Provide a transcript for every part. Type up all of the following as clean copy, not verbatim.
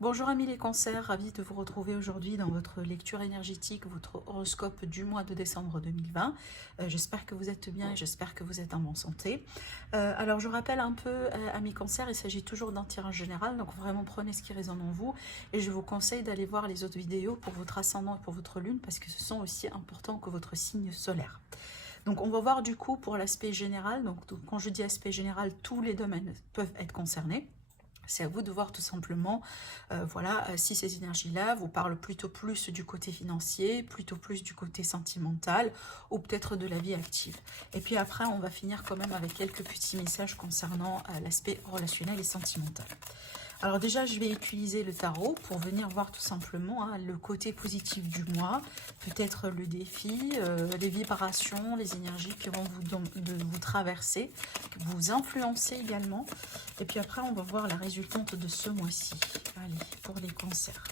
Bonjour amis les cancers, ravi de vous retrouver aujourd'hui dans votre lecture énergétique, votre horoscope du mois de décembre 2020. J'espère que vous êtes bien et j'espère que vous êtes en bonne santé. Alors je rappelle un peu amis cancers, il s'agit toujours d'un tirage général, donc vraiment prenez ce qui résonne en vous et je vous conseille d'aller voir les autres vidéos pour votre ascendant et pour votre lune parce que ce sont aussi importants que votre signe solaire. Donc on va voir du coup pour l'aspect général, donc quand je dis aspect général, tous les domaines peuvent être concernés. C'est à vous de voir tout simplement, si ces énergies-là vous parlent plutôt plus du côté financier, plutôt plus du côté sentimental, ou peut-être de la vie active. Et puis après, on va finir quand même avec quelques petits messages concernant l'aspect relationnel et sentimental. Alors déjà, je vais utiliser le tarot pour venir voir tout simplement le côté positif du mois, peut-être le défi, les vibrations, les énergies qui vont vous traverser, vous influencer également. Et puis après, on va voir la résultante de ce mois-ci. Allez, pour les cancers.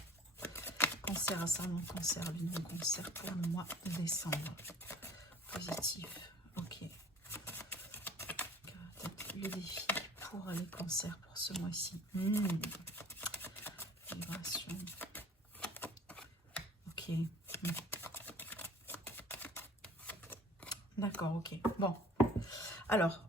Cancer, ascendant, cancer, lune, cancer pour le mois de décembre. Positif, ok. Le défi pour les cancers pour ce mois-ci. Vibration. Ok. D'accord, ok. Bon. Alors,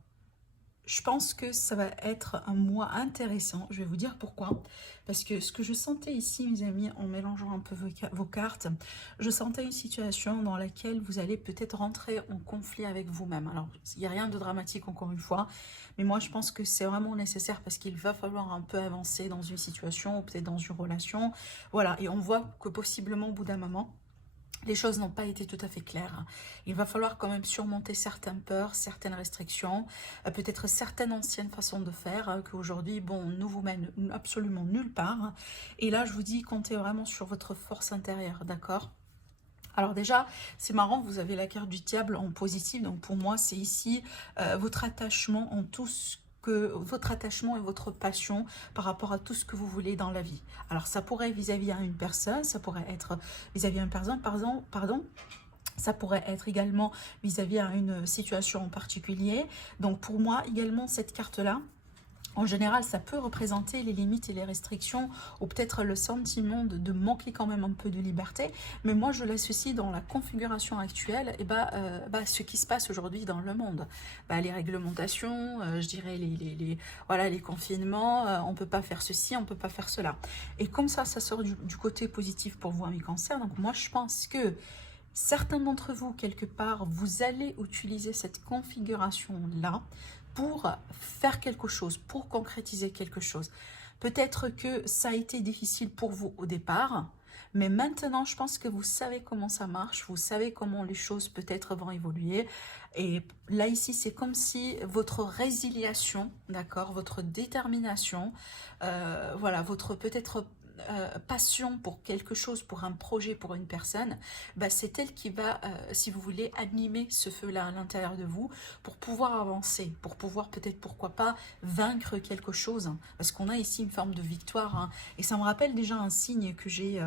je pense que ça va être un mois intéressant. Je vais vous dire pourquoi. Parce que ce que je sentais ici, mes amis, en mélangeant un peu vos cartes, je sentais une situation dans laquelle vous allez peut-être rentrer en conflit avec vous-même. Alors, il n'y a rien de dramatique, encore une fois. Mais moi, je pense que c'est vraiment nécessaire parce qu'il va falloir un peu avancer dans une situation ou peut-être dans une relation. Voilà, et on voit que possiblement, au bout d'un moment, les choses n'ont pas été tout à fait claires. Il va falloir quand même surmonter certaines peurs, certaines restrictions, peut-être certaines anciennes façons de faire qu'aujourd'hui, bon, ne vous mènent absolument nulle part. Et là, je vous dis, comptez vraiment sur votre force intérieure, d'accord ? Alors déjà, c'est marrant, vous avez la carte du diable en positif, donc pour moi, c'est ici votre attachement en tout ce que votre attachement et votre passion par rapport à tout ce que vous voulez dans la vie. Alors ça pourrait vis-à-vis à une personne, ça pourrait être vis-à-vis à une personne, pardon, ça pourrait être également vis-à-vis à une situation en particulier. Donc pour moi, également, cette carte-là, en général, ça peut représenter les limites et les restrictions ou peut-être le sentiment de manquer quand même un peu de liberté. Mais moi, je l'associe dans la configuration actuelle et ce qui se passe aujourd'hui dans le monde. Les réglementations, je dirais les confinements, on ne peut pas faire ceci, on ne peut pas faire cela. Et comme ça sort du côté positif pour vous, amis cancers. Donc moi, je pense que certains d'entre vous, quelque part, vous allez utiliser cette configuration-là pour faire quelque chose, pour concrétiser quelque chose. Peut-être que ça a été difficile pour vous au départ, mais maintenant, je pense que vous savez comment ça marche, vous savez comment les choses peut-être vont évoluer. Et là, ici, c'est comme si votre résiliation, d'accord, votre détermination, votre peut-être passion pour quelque chose, pour un projet, pour une personne, c'est elle qui va, si vous voulez, animer ce feu-là à l'intérieur de vous pour pouvoir avancer, pour pouvoir peut-être, pourquoi pas, vaincre quelque chose. Parce qu'on a ici une forme de victoire. Et ça me rappelle déjà un signe que j'ai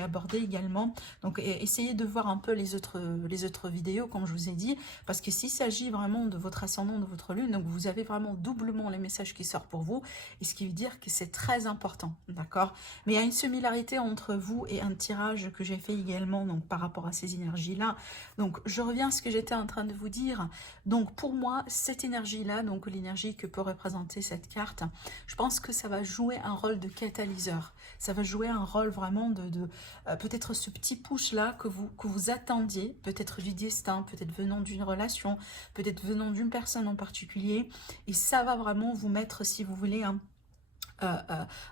abordé également. Donc, essayez de voir un peu les autres vidéos, comme je vous ai dit, parce que s'il s'agit vraiment de votre ascendant, de votre lune, donc vous avez vraiment doublement les messages qui sortent pour vous, et ce qui veut dire que c'est très important, d'accord ? Mais il y a une similarité entre vous et un tirage que j'ai fait également donc, par rapport à ces énergies-là. Donc, je reviens à ce que j'étais en train de vous dire. Donc, pour moi, cette énergie-là, donc l'énergie que peut représenter cette carte, je pense que ça va jouer un rôle de catalyseur. Ça va jouer un rôle vraiment de peut-être ce petit push-là que vous attendiez, peut-être du destin, peut-être venant d'une relation, peut-être venant d'une personne en particulier. Et ça va vraiment vous mettre, si vous voulez,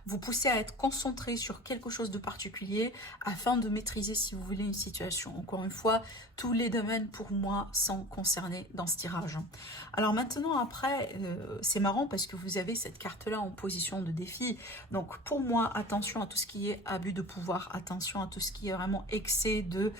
vous pousser à être concentré sur quelque chose de particulier afin de maîtriser, si vous voulez, une situation. Encore une fois, tous les domaines pour moi sont concernés dans ce tirage. Alors maintenant, après, c'est marrant parce que vous avez cette carte-là en position de défi. Donc pour moi, attention à tout ce qui est abus de pouvoir, attention à tout ce qui est vraiment excès de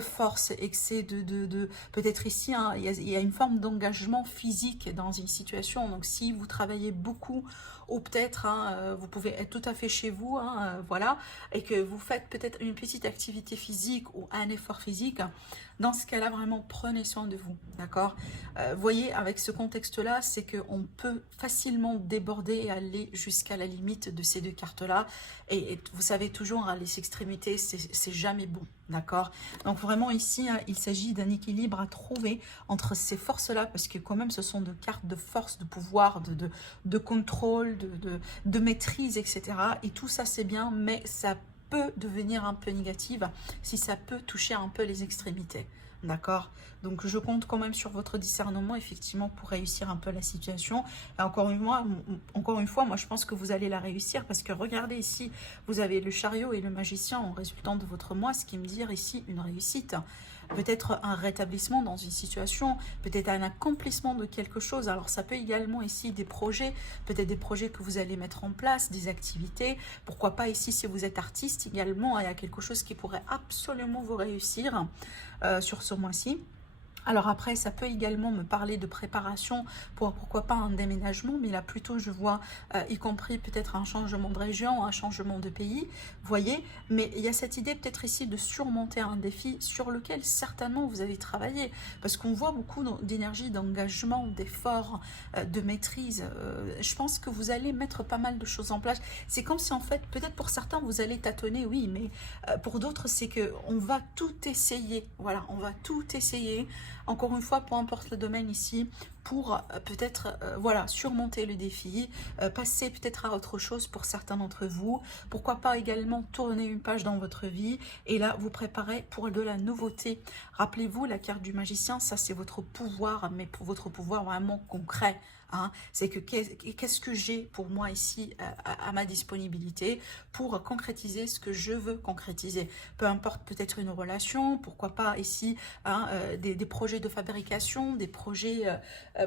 force, excès de peut-être ici, il y a une forme d'engagement physique dans une situation. Donc si vous travaillez beaucoup ou peut-être hein, vous pouvez être tout à fait chez vous, hein, voilà, et que vous faites peut-être une petite activité physique ou un effort physique, dans ce cas-là, vraiment, prenez soin de vous, d'accord? Voyez, avec ce contexte-là, c'est qu'on peut facilement déborder et aller jusqu'à la limite de ces deux cartes-là. Et vous savez toujours, hein, les extrémités, c'est jamais bon, d'accord? Donc vraiment ici, hein, il s'agit d'un équilibre à trouver entre ces forces-là, parce que quand même, ce sont deux cartes de force, de pouvoir, de contrôle, de maîtrise, etc. Et tout ça, c'est bien, mais ça peut devenir un peu négative si ça peut toucher un peu les extrémités. D'accord? Donc je compte quand même sur votre discernement, effectivement, pour réussir un peu la situation. Et encore une fois, moi je pense que vous allez la réussir, parce que regardez ici, vous avez le chariot et le magicien en résultant de votre mois, ce qui me dit ici une réussite. Peut-être un rétablissement dans une situation, peut-être un accomplissement de quelque chose. Alors ça peut également ici des projets, peut-être des projets que vous allez mettre en place, des activités. Pourquoi pas ici, si vous êtes artiste également, il y a quelque chose qui pourrait absolument vous réussir sur ce mois-ci. Alors après, ça peut également me parler de préparation pour pourquoi pas un déménagement, mais là plutôt je vois y compris peut-être un changement de région, un changement de pays, vous voyez, mais il y a cette idée peut-être ici de surmonter un défi sur lequel certainement vous avez travaillé, parce qu'on voit beaucoup d'énergie, d'engagement, d'effort, de maîtrise. Je pense que vous allez mettre pas mal de choses en place. C'est comme si en fait, peut-être pour certains vous allez tâtonner, oui, mais pour d'autres c'est que on va tout essayer, voilà, on va tout essayer. Encore une fois, peu importe le domaine ici, pour peut-être voilà, surmonter le défi, passer peut-être à autre chose pour certains d'entre vous. Pourquoi pas également tourner une page dans votre vie et là vous préparez pour de la nouveauté. Rappelez-vous, la carte du magicien, ça c'est votre pouvoir, mais pour votre pouvoir vraiment concret. Hein, c'est que qu'est-ce que j'ai pour moi ici à ma disponibilité pour concrétiser ce que je veux concrétiser. Peu importe, peut-être une relation, pourquoi pas ici hein, des projets de fabrication, des projets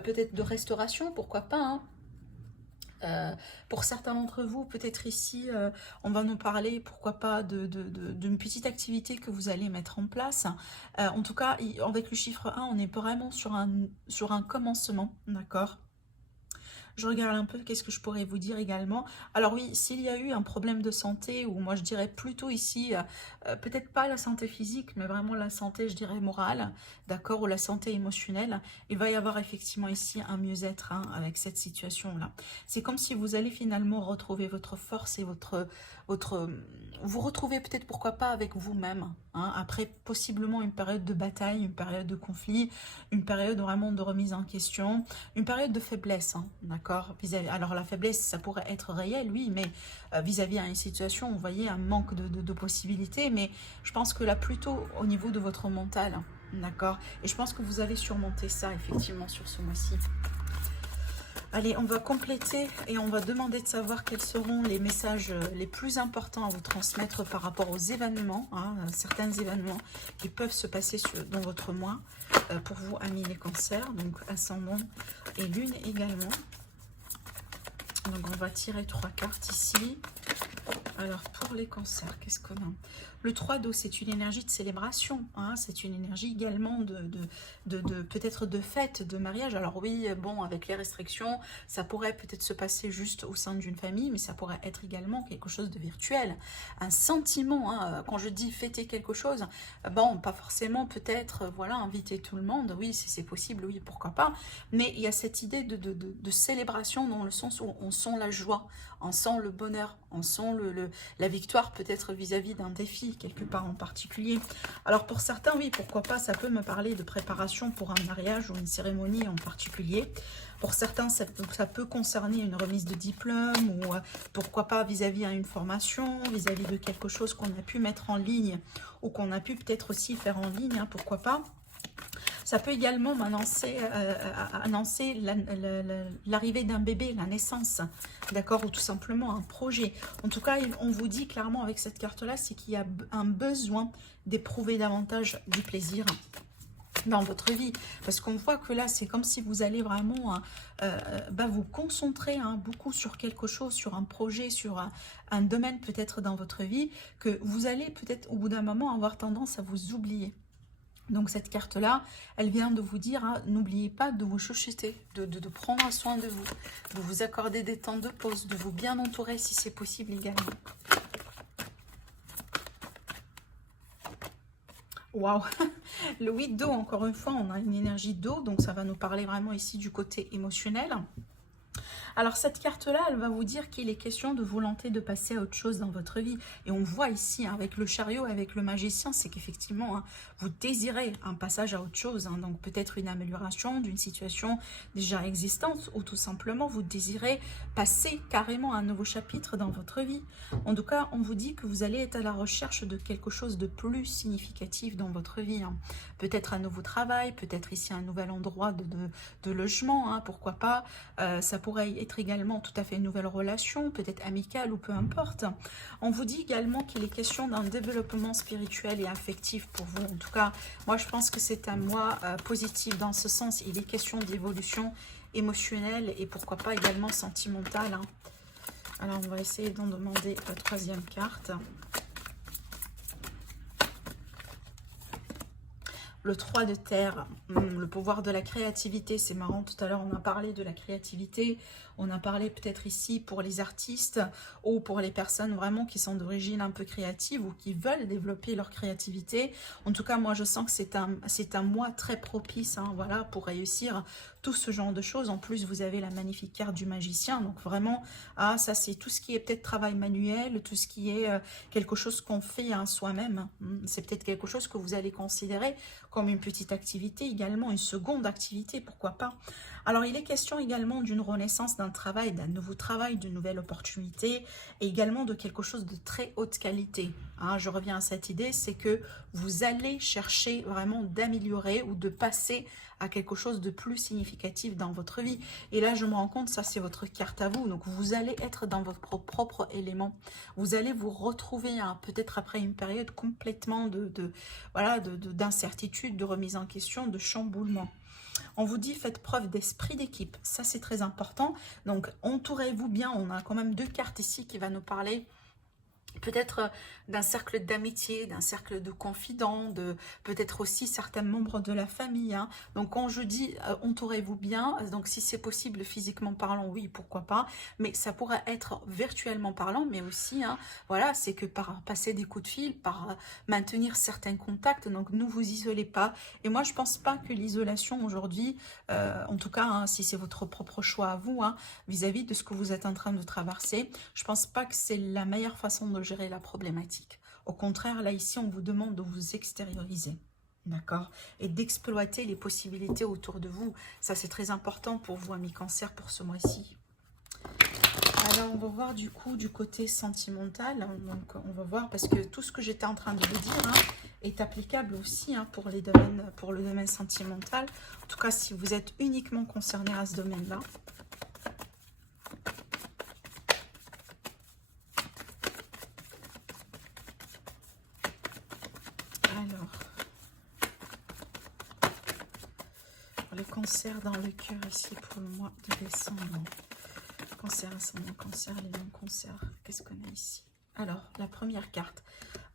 peut-être de restauration, pourquoi pas. Hein. Pour certains d'entre vous, peut-être ici, on va nous parler, pourquoi pas, d'une petite activité que vous allez mettre en place. En tout cas, avec le chiffre 1, on est vraiment sur un commencement, d'accord ? Je regarde un peu, qu'est-ce que je pourrais vous dire également. Alors oui, s'il y a eu un problème de santé, ou moi je dirais plutôt ici, peut-être pas la santé physique, mais vraiment la santé, je dirais morale, d'accord, ou la santé émotionnelle, il va y avoir effectivement ici un mieux-être hein, avec cette situation-là. C'est comme si vous allez finalement retrouver votre force et vous retrouvez peut-être pourquoi pas avec vous-même, hein, après possiblement une période de bataille, une période de conflit, une période vraiment de remise en question, une période de faiblesse, hein, d'accord. Alors la faiblesse, ça pourrait être réel, oui, mais vis-à-vis d'une situation, vous voyez un manque de possibilités, mais je pense que là plutôt au niveau de votre mental, hein, d'accord. Et je pense que vous allez surmonter ça effectivement sur ce mois-ci. Allez, on va compléter et on va demander de savoir quels seront les messages les plus importants à vous transmettre par rapport aux événements, hein, certains événements qui peuvent se passer dans votre mois pour vous, amis les cancers, donc ascendant et lune également. Donc on va tirer 3 cartes ici. Alors pour les cancers, qu'est-ce qu'on a? Le 3 d'eau, c'est une énergie de célébration, hein, c'est une énergie également peut-être de fête, de mariage. Alors oui, bon, avec les restrictions, ça pourrait peut-être se passer juste au sein d'une famille, mais ça pourrait être également quelque chose de virtuel. Un sentiment, hein, quand je dis fêter quelque chose, bon, pas forcément peut-être, voilà, inviter tout le monde, oui, si c'est possible, oui, pourquoi pas. Mais il y a cette idée de célébration dans le sens où on sent la joie, on sent le bonheur, on sent la victoire peut-être vis-à-vis d'un défi, quelque part en particulier. Alors pour certains, oui, pourquoi pas, ça peut me parler de préparation pour un mariage ou une cérémonie en particulier. Pour certains, ça peut concerner une remise de diplôme ou pourquoi pas vis-à-vis d'une formation, vis-à-vis de quelque chose qu'on a pu mettre en ligne ou qu'on a pu peut-être aussi faire en ligne, hein, pourquoi pas. Ça peut également annoncer l'arrivée d'un bébé, la naissance, d'accord, ou tout simplement un projet. En tout cas, on vous dit clairement avec cette carte-là, c'est qu'il y a un besoin d'éprouver davantage du plaisir dans votre vie, parce qu'on voit que là c'est comme si vous allez vraiment vous concentrer hein, beaucoup sur quelque chose, sur un projet, sur un domaine peut-être dans votre vie, que vous allez peut-être au bout d'un moment avoir tendance à vous oublier. Donc cette carte-là, elle vient de vous dire, hein, n'oubliez pas de vous chuchoter, de prendre soin de vous accorder des temps de pause, de vous bien entourer si c'est possible également. Waouh. Le 8 d'eau, encore une fois, on a une énergie d'eau, donc ça va nous parler vraiment ici du côté émotionnel. Alors cette carte-là, elle va vous dire qu'il est question de volonté de passer à autre chose dans votre vie. Et on voit ici, hein, avec le chariot, avec le magicien, c'est qu'effectivement, hein, vous désirez un passage à autre chose. Hein, donc peut-être une amélioration d'une situation déjà existante, ou tout simplement, vous désirez passer carrément à un nouveau chapitre dans votre vie. En tout cas, on vous dit que vous allez être à la recherche de quelque chose de plus significatif dans votre vie. Hein. Peut-être un nouveau travail, peut-être ici un nouvel endroit de logement, hein, pourquoi pas. Ça pourrait être également tout à fait une nouvelle relation, peut-être amicale ou peu importe. On vous dit également qu'il est question d'un développement spirituel et affectif pour vous. En tout cas, moi je pense que c'est un mois positif dans ce sens. Il est question d'évolution émotionnelle et pourquoi pas également sentimentale. Hein. Alors on va essayer d'en demander la troisième carte. Le 3 de terre, le pouvoir de la créativité, c'est marrant, tout à l'heure on a parlé de la créativité, on a parlé peut-être ici pour les artistes ou pour les personnes vraiment qui sont d'origine un peu créative ou qui veulent développer leur créativité. En tout cas, moi je sens que c'est un mois très propice, hein, voilà, pour réussir tout ce genre de choses. En plus, vous avez la magnifique carte du magicien, donc vraiment, ah, ça c'est tout ce qui est peut-être travail manuel, tout ce qui est quelque chose qu'on fait à soi-même. C'est peut-être quelque chose que vous allez considérer comme une petite activité, également une seconde activité, pourquoi pas. Alors, il est question également d'une renaissance d'un travail, d'un nouveau travail, d'une nouvelle opportunité, et également de quelque chose de très haute qualité. Hein, je reviens à cette idée, c'est que vous allez chercher vraiment d'améliorer ou de passer à quelque chose de plus significatif dans votre vie. Et là, je me rends compte, ça c'est votre carte à vous. Donc, vous allez être dans votre propre élément. Vous allez vous retrouver, hein, peut-être après une période complètement d'incertitude, de remise en question, de chamboulement. On vous dit, faites preuve d'esprit d'équipe. Ça, c'est très important. Donc, entourez-vous bien. On a quand même deux cartes ici qui vont nous parler peut-être d'un cercle d'amitié, d'un cercle de confidents, peut-être aussi certains membres de la famille. Hein. Donc quand je dis entourez-vous bien, donc si c'est possible physiquement parlant, oui, pourquoi pas, mais ça pourrait être virtuellement parlant, mais aussi, hein, voilà, c'est que par passer des coups de fil, par maintenir certains contacts, donc ne vous isolez pas. Et moi, je pense pas que l'isolation aujourd'hui, en tout cas, hein, si c'est votre propre choix à vous, hein, vis-à-vis de ce que vous êtes en train de traverser, je pense pas que c'est la meilleure façon de gérer la problématique. Au contraire, là, ici, on vous demande de vous extérioriser. D'accord? Et d'exploiter les possibilités autour de vous. Ça, c'est très important pour vous, amis cancer, pour ce mois-ci. Alors, on va voir du coup du côté sentimental. Donc, on va voir, parce que tout ce que j'étais en train de vous dire, hein, est applicable aussi, hein, pour le domaine sentimental. En tout cas, si vous êtes uniquement concerné à ce domaine-là. Le cancer dans le cœur ici pour le mois de décembre. Cancer, ascendant cancer, les non-cancers. Qu'est-ce qu'on a ici? Alors, la première carte.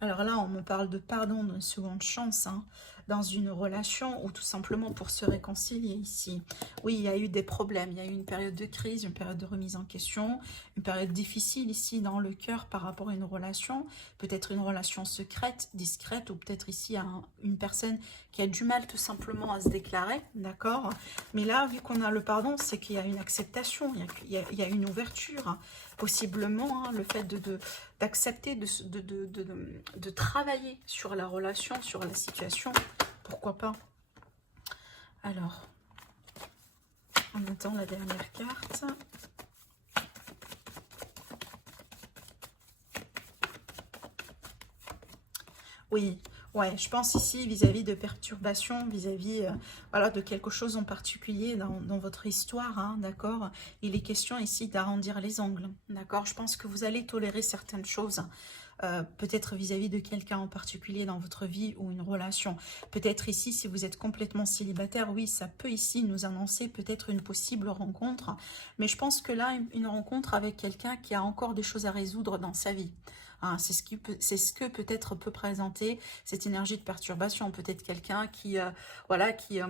Alors là, on me parle de pardon, d'une seconde chance, hein, dans une relation ou tout simplement pour se réconcilier ici. Oui, il y a eu des problèmes, il y a eu une période de crise, une période de remise en question, une période difficile ici dans le cœur par rapport à une relation, peut-être une relation secrète, discrète, ou peut-être ici une personne qui a du mal tout simplement à se déclarer, d'accord? Mais là, vu qu'on a le pardon, c'est qu'il y a une acceptation, il y a une ouverture, hein, possiblement, hein, le fait d'accepter de travailler sur la relation, sur la situation, pourquoi pas. Alors, on attend la dernière carte. Oui, ouais, je pense ici vis-à-vis de perturbations, vis-à-vis voilà, de quelque chose en particulier dans votre histoire, hein, d'accord? Il est question ici d'arrondir les angles, d'accord? Je pense que vous allez tolérer certaines choses peut-être vis-à-vis de quelqu'un en particulier dans votre vie ou une relation. Peut-être ici, si vous êtes complètement célibataire, oui, ça peut ici nous annoncer peut-être une possible rencontre. Mais je pense que là, une rencontre avec quelqu'un qui a encore des choses à résoudre dans sa vie. Hein, c'est ce que peut-être peut présenter cette énergie de perturbation. Peut-être quelqu'un qui, voilà, qui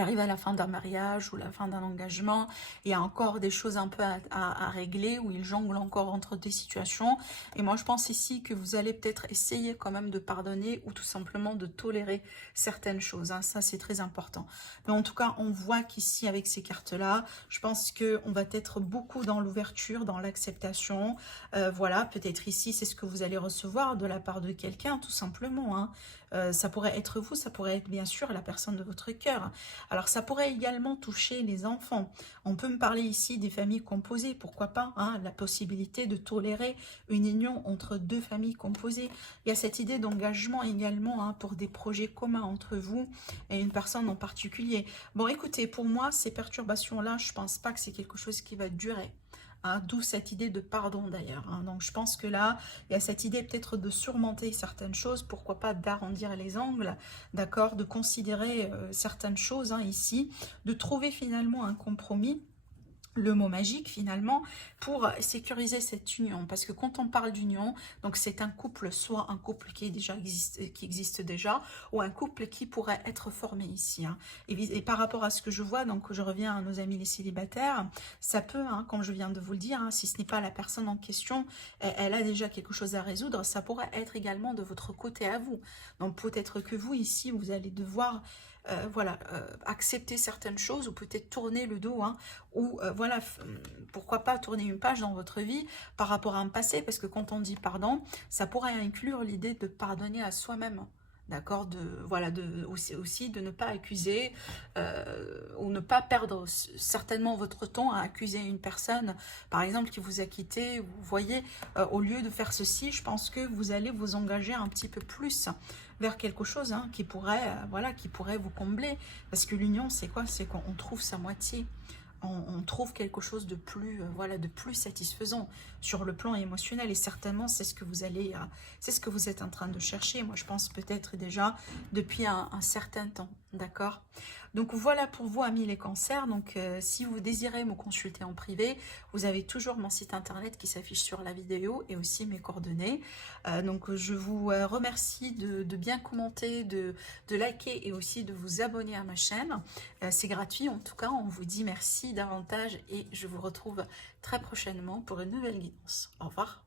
arrive à la fin d'un mariage ou la fin d'un engagement, il y a encore des choses un peu à régler, où il jongle encore entre des situations. Et moi, je pense ici que vous allez peut-être essayer quand même de pardonner ou tout simplement de tolérer certaines choses. Hein. Ça, c'est très important. Mais en tout cas, on voit qu'ici, avec ces cartes-là, je pense qu'on va être beaucoup dans l'ouverture, dans l'acceptation. Voilà, peut-être ici, c'est ce que vous allez recevoir de la part de quelqu'un, tout simplement. Hein. Ça pourrait être vous, ça pourrait être bien sûr la personne de votre cœur. Alors ça pourrait également toucher les enfants. On peut me parler ici des familles composées, pourquoi pas, hein, la possibilité de tolérer une union entre deux familles composées. Il y a cette idée d'engagement également, hein, pour des projets communs entre vous et une personne en particulier. Bon, écoutez, pour moi, ces perturbations-là, je pense pas que c'est quelque chose qui va durer. Hein, d'où cette idée de pardon d'ailleurs. Hein. Donc je pense que là, il y a cette idée peut-être de surmonter certaines choses, pourquoi pas d'arrondir les angles, d'accord, de considérer certaines choses, hein, ici, de trouver finalement un compromis, le mot magique finalement, pour sécuriser cette union. Parce que quand on parle d'union, donc c'est un couple, soit un couple qui existe déjà, ou un couple qui pourrait être formé ici. Hein. Et par rapport à ce que je vois, donc je reviens à nos amis les célibataires, ça peut, hein, comme je viens de vous le dire, hein, si ce n'est pas la personne en question, elle a déjà quelque chose à résoudre, ça pourrait être également de votre côté à vous. Donc peut-être que vous ici, vous allez devoir voilà, accepter certaines choses ou peut-être tourner le dos, hein, ou voilà, pourquoi pas tourner une page dans votre vie par rapport à un passé, parce que quand on dit pardon, ça pourrait inclure l'idée de pardonner à soi-même. D'accord, voilà, aussi de ne pas accuser ou ne pas perdre certainement votre temps à accuser une personne, par exemple, qui vous a quitté. Vous voyez, au lieu de faire ceci, je pense que vous allez vous engager un petit peu plus vers quelque chose, hein, qui pourrait, voilà, qui pourrait vous combler. Parce que l'union, c'est quoi? C'est qu'on trouve sa moitié. On trouve quelque chose de plus, voilà, de plus satisfaisant sur le plan émotionnel. Et certainement, c'est ce que vous allez, c'est ce que vous êtes en train de chercher. Moi, je pense peut-être déjà depuis un certain temps. D'accord? Donc voilà pour vous, amis les cancers. Donc si vous désirez me consulter en privé, vous avez toujours mon site internet qui s'affiche sur la vidéo et aussi mes coordonnées. Donc je vous remercie de bien commenter, de liker et aussi de vous abonner à ma chaîne. C'est gratuit en tout cas, on vous dit merci davantage et je vous retrouve très prochainement pour une nouvelle guidance. Au revoir.